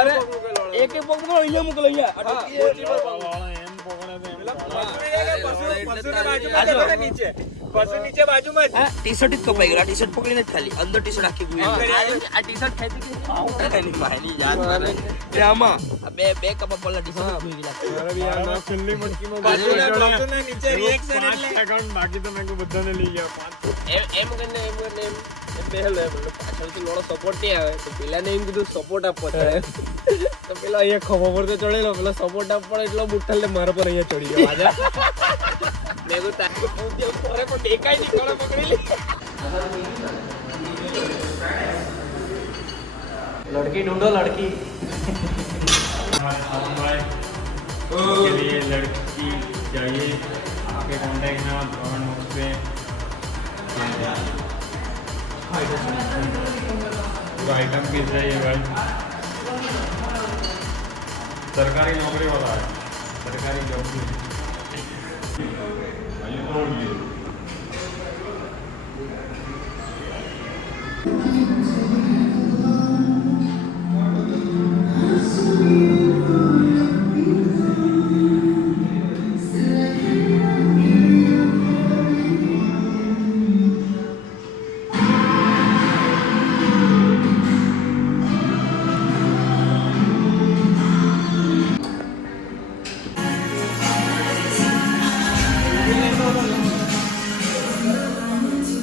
અરે એક એક પકડો અહીંયા મોકલો અહીંયા નીચે બાજુમાં ટી-શર્ટ જ કપાઈ ગયો. ટી-શર્ટ પકડીને જ ખાલી અંદર ટી-શર્ટ આખી ગુઈ. આ ટી-શર્ટ ખેંચી એની માની યાદ કરે એ આમાં બે કપા પલ્લા ટી-શર્ટ ગુઈ ગયા. અરે યાર ના છેલ્લી મટકીમાં બાજુના નીચે રિએક્શન 5 સેકન્ડ બાકી તો મેં બધાને લઈ ગયા. એમ બેહેલો પાછળથી લોડો સપોર્ટ નહીં આવે તો પેલાને એમ કીધું સપોર્ટ આપવો થાય તો પેલા અહીંયા ખભા પર તો ચડેલો પેલો સપોર્ટ આપવાનો એટલો બુઠ્ઠલ ને મારા પર અહીંયા ચડી ગયો આજે મેં કહું તારે પૂછ્યો ફરે પણ દેખાય નહીં કોણે પકડી લી લડકી ઢૂંઢો લડકી के लिए लड़की चाहिए आपके कांटेक्ट में 3 वक्त पे आइटम किस चाहिए भाई सरकारी नौकरी वाला है सरकारी जॉब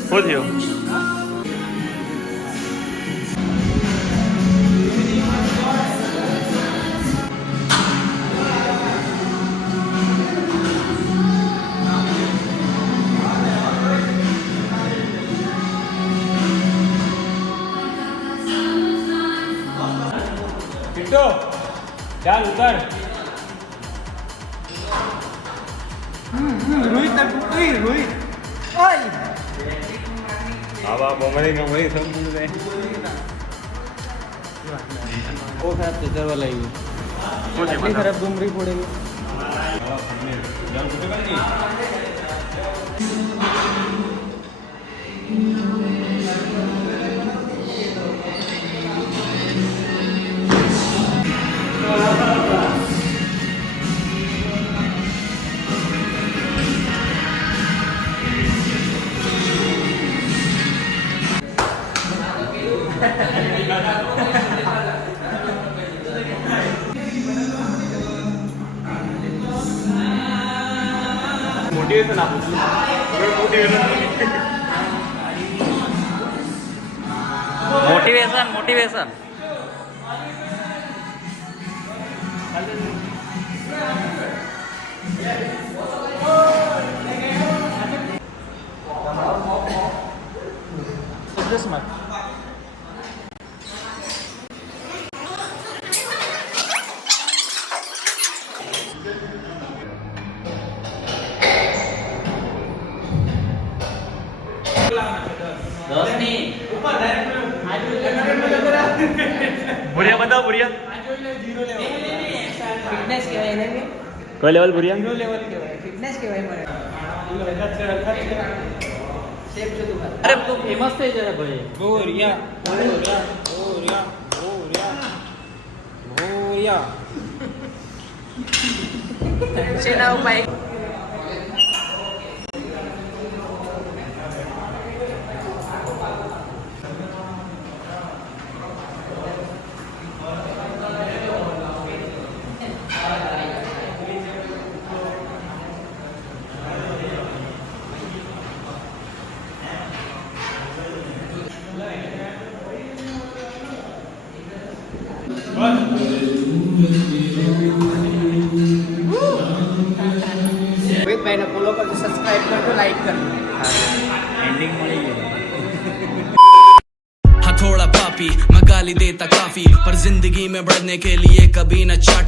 हो थयो किट्टो चल उतर રોહિત રોહિત ઓય अब आप नौकरी सब मिल गए वो खराब तेजर वाला ही इतनी खराब डुमरी पड़ेगी मोटिवेशन आप मोटिवेशन बुढ़िया बताओ बुढ़िया ફિટનેસ કહેવાય ને कोई लेवल बुढ़िया ઝીરો લેવલ કહેવાય ફિટનેસ કહેવાય મને શેપ છે તું અરે તું ફેમસ થઈ જરા ભાઈ ગોરિયા ગોરિયા ગોરિયા ગોરિયા ગોરિયા ચેના ભાઈ रोहित भाई ने फॉलो करके सब्सक्राइब करके लाइक कर एंडिंग मળી ગઈ हाँ थोड़ा पापी मैं गाली देता काफी पर जिंदगी में बढ़ने के लिए कभी न चाटी